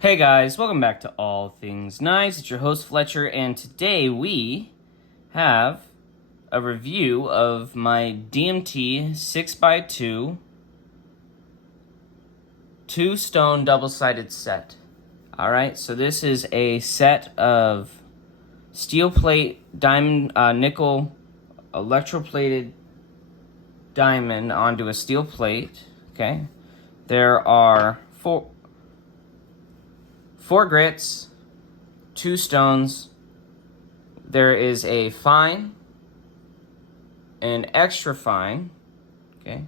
Hey guys, welcome back to All Things Knives. It's your host Fletcher, and today we have a review of my DMT 6x2 two-stone double-sided set. Alright, so this is a set of steel plate, diamond, nickel, electroplated diamond onto a steel plate. Okay, there are four grits, 2 stones. There is a fine, an extra fine. Okay,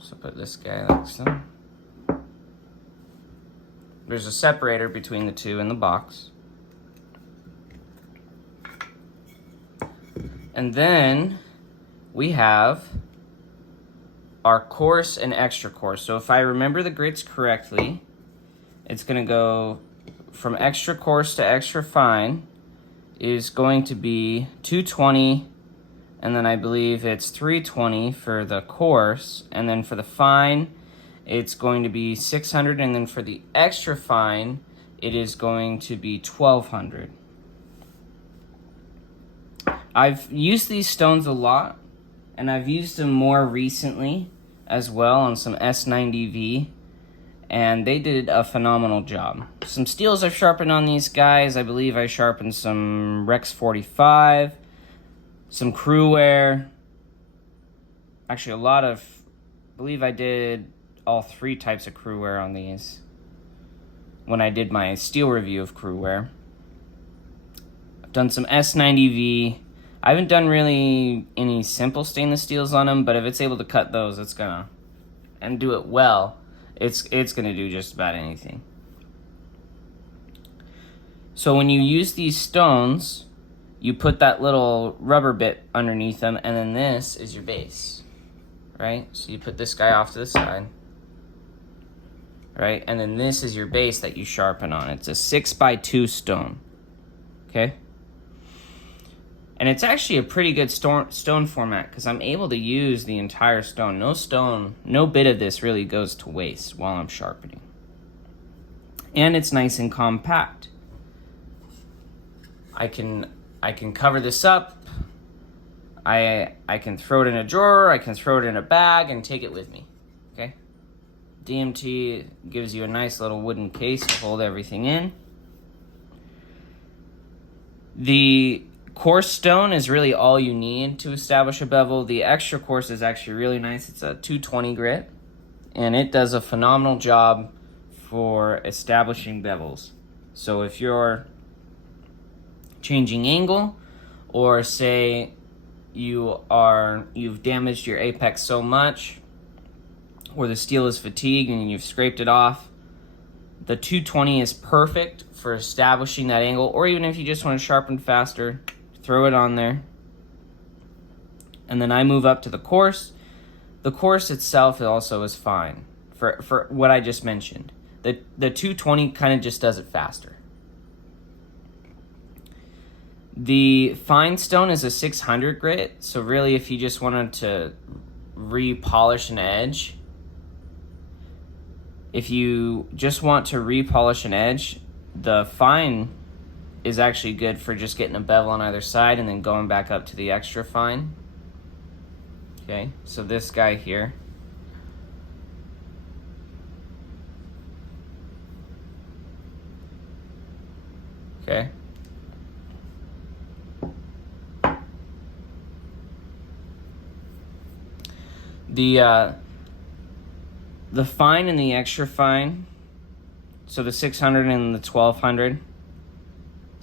so put this guy next to him. There's a separator between the two in the box. And then we have our coarse and extra coarse. So if I remember the grits correctly, it's going to go from extra coarse to extra fine is going to be 220, and then I believe it's 320 for the coarse, and then for the fine it's going to be 600, and then for the extra fine it is going to be 1200. I've used these stones a lot, and I've used them more recently as well on some S90V, and they did a phenomenal job. Some steels I've sharpened on these guys. I believe I sharpened some Rex 45, some Crewware. Actually, I believe I did all 3 types of Crewware on these when I did my steel review of Crewware. I've done some S90V. I haven't done really any simple stainless steels on them, but if it's able to cut those, it's gonna, and do it well, it's gonna do just about anything. So when you use these stones, you put that little rubber bit underneath them, and then this is your base, right? So you put this guy off to the side, right? And then this is your base that you sharpen on. It's a 6x2 stone, okay? And it's actually a pretty good stone format because I'm able to use the entire stone. No bit of this really goes to waste while I'm sharpening. And it's nice and compact. I can cover this up. I can throw it in a drawer, I can throw it in a bag and take it with me. Okay? DMT gives you a nice little wooden case to hold everything in. The coarse stone is really all you need to establish a bevel. The extra coarse is actually really nice. It's a 220 grit, and it does a phenomenal job for establishing bevels. So if you're changing angle, or say you've damaged your apex so much, or the steel is fatigued and you've scraped it off, the 220 is perfect for establishing that angle. Or even if you just want to sharpen faster, throw it on there. And then I move up to the coarse. The coarse itself also is fine for what I just mentioned. The 220 kind of just does it faster. The fine stone is a 600 grit. So really, if you just wanted to repolish an edge, if you just want to repolish an edge, the fine is actually good for just getting a bevel on either side and then going back up to the extra fine. Okay, so this guy here. Okay. The fine and the extra fine, so the 600 and the 1200,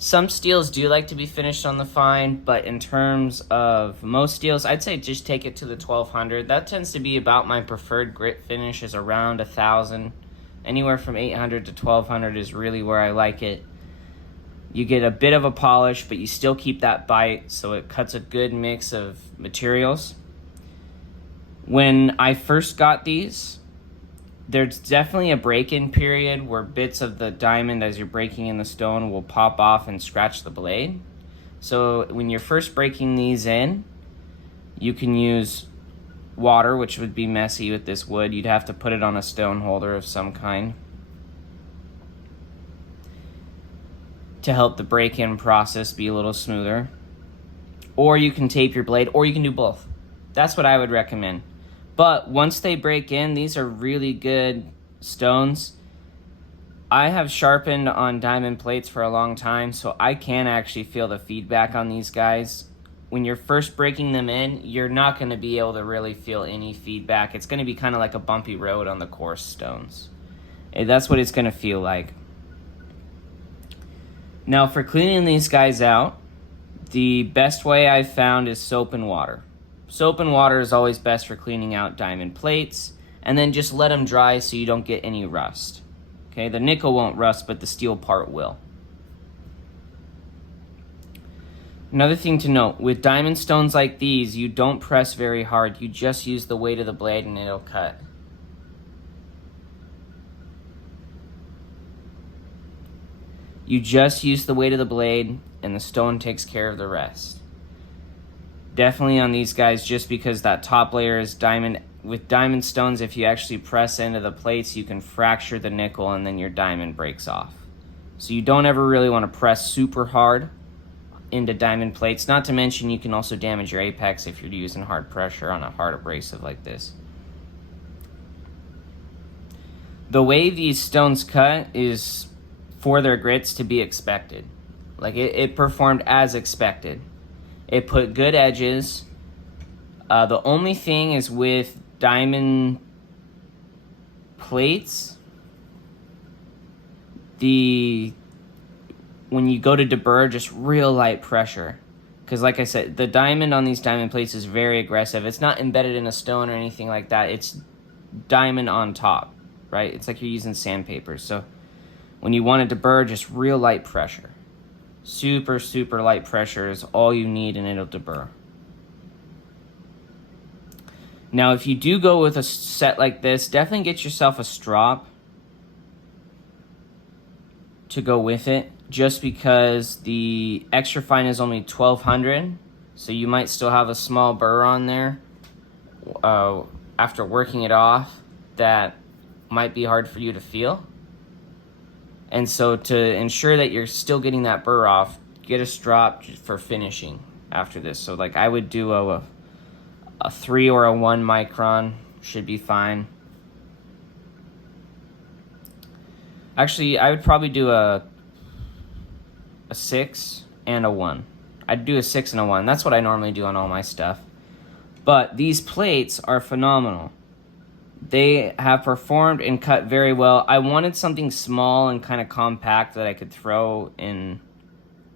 some steels do like to be finished on the fine, but in terms of most steels, I'd say just take it to the 1200. That tends to be about my preferred grit finish, is around 1000. Anywhere from 800 to 1200 is really where I like it. You get a bit of a polish, but you still keep that bite, so it cuts a good mix of materials. When I first got these, there's definitely a break-in period where bits of the diamond, as you're breaking in the stone, will pop off and scratch the blade. So when you're first breaking these in, you can use water, which would be messy with this wood. You'd have to put it on a stone holder of some kind. to help the break-in process be a little smoother. Or you can tape your blade, or you can do both. That's what I would recommend. But once they break in, these are really good stones. I have sharpened on diamond plates for a long time, so I can actually feel the feedback on these guys. When you're first breaking them in, you're not going to be able to really feel any feedback. It's going to be kind of like a bumpy road on the coarse stones. And that's what it's going to feel like. Now, for cleaning these guys out, the best way I've found is soap and water. Soap and water is always best for cleaning out diamond plates, and then just let them dry so you don't get any rust. Okay, the nickel won't rust, but the steel part will. Another thing to note, with diamond stones like these, you don't press very hard. You just use the weight of the blade and it'll cut. You just use the weight of the blade and the stone takes care of the rest. Definitely on these guys, just because that top layer is diamond. With diamond stones, if you actually press into the plates, you can fracture the nickel and then your diamond breaks off. So you don't ever really want to press super hard into diamond plates. Not to mention you can also damage your apex if you're using hard pressure on a hard abrasive like this. The way these stones cut is for their grits to be expected. Like it performed as expected. It put good edges. The only thing is with diamond plates, when you go to deburr, just real light pressure. Because like I said, the diamond on these diamond plates is very aggressive. It's not embedded in a stone or anything like that. It's diamond on top, right? It's like you're using sandpaper. So when you want to deburr, just real light pressure. Super, super light pressure is all you need and it'll deburr. Now, if you do go with a set like this, definitely get yourself a strop to go with it, just because the extra fine is only 1200, so you might still have a small burr on there after working it off that might be hard for you to feel. And so to ensure that you're still getting that burr off, get a strop for finishing after this. So like I would do a 3 or a 1 micron should be fine. Actually, I would probably do a 6 and a 1. I'd do a 6 and a 1. That's what I normally do on all my stuff. But these plates are phenomenal. They have performed and cut very well. I wanted something small and kind of compact that I could throw in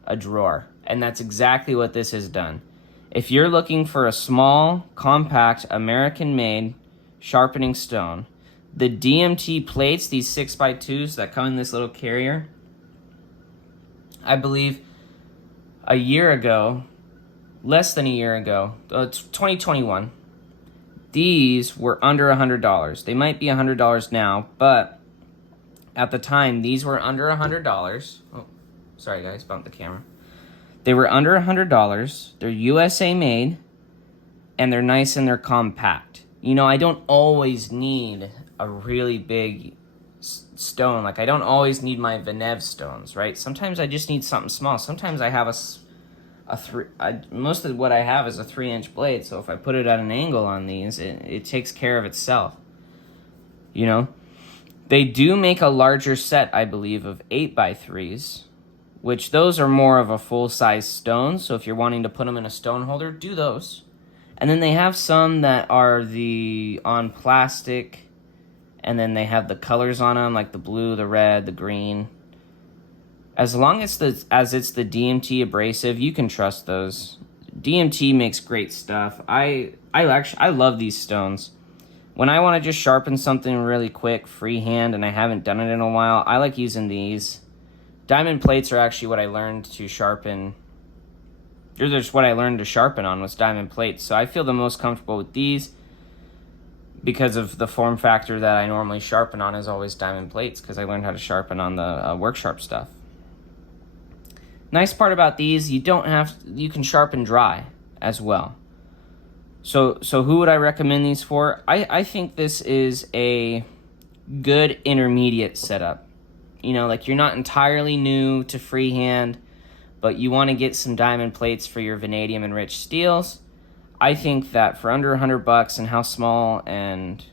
a drawer. And that's exactly what this has done. If you're looking for a small, compact, American-made sharpening stone, the DMT plates, these 6x2s that come in this little carrier, I believe a year ago, less than a year ago, it's 2021, these were under $100. They might be $100 now, but at the time, these were under $100. Oh, sorry guys, bumped the camera. They were under $100. They're USA made, and they're nice and they're compact. You know, I don't always need a really big stone. Like, I don't always need my Venev stones, right? Sometimes I just need something small. Sometimes I have most of what I have is a 3-inch blade, so if I put it at an angle on these, it takes care of itself. You know? They do make a larger set, I believe, of 8x3s, which those are more of a full-size stone, so if you're wanting to put them in a stone holder, do those. And then they have some that are on plastic, and then they have the colors on them, like the blue, the red, the green. As long as it's the DMT abrasive, you can trust those. DMT makes great stuff. I love these stones. When I want to just sharpen something really quick, freehand, and I haven't done it in a while, I like using these. Diamond plates are actually what I learned to sharpen. They're just what I learned to sharpen on was diamond plates. So I feel the most comfortable with these because of the form factor that I normally sharpen on is always diamond plates, because I learned how to sharpen on the work sharp stuff. Nice part about these, you can sharpen dry as well. So who would I recommend these for? I think this is a good intermediate setup you know, like you're not entirely new to freehand, but you want to get some diamond plates for your vanadium enriched steels, I think that for under $100 and how small and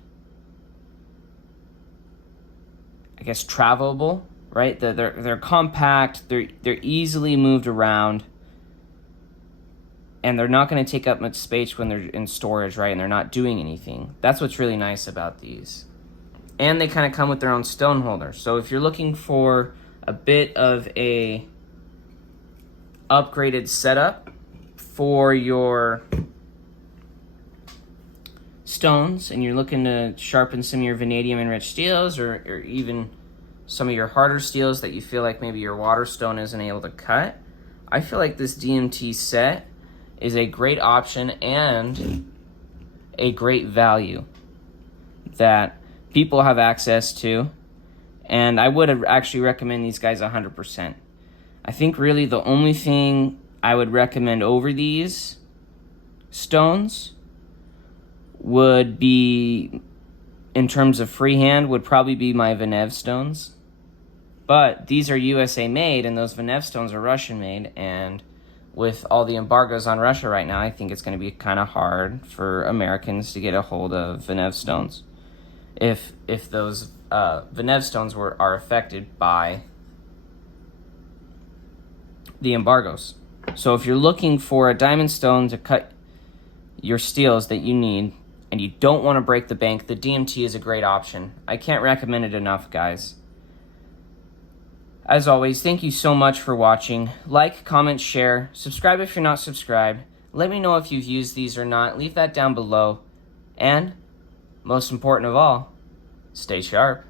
I guess travelable, right? They're compact, they're easily moved around, and they're not going to take up much space when they're in storage, right? And they're not doing anything. That's what's really nice about these. And they kind of come with their own stone holder. So if you're looking for a bit of a upgraded setup for your stones, and you're looking to sharpen some of your vanadium enriched steels, or even some of your harder steels that you feel like maybe your water stone isn't able to cut, I feel like this DMT set is a great option and a great value that people have access to, and I would actually recommend these guys 100%. I think really the only thing I would recommend over these stones would be, in terms of freehand, would probably be my Venev stones. But these are USA made, and those Venev stones are Russian made, and with all the embargoes on Russia right now, I think it's going to be kind of hard for Americans to get a hold of Venev stones if those Venev stones are affected by the embargoes. So if you're looking for a diamond stone to cut your steels that you need, and you don't want to break the bank, the DMT is a great option. I can't recommend it enough, guys. As always, thank you so much for watching. Like, comment, share, subscribe if you're not subscribed. Let me know if you've used these or not. Leave that down below. And, most important of all, stay sharp.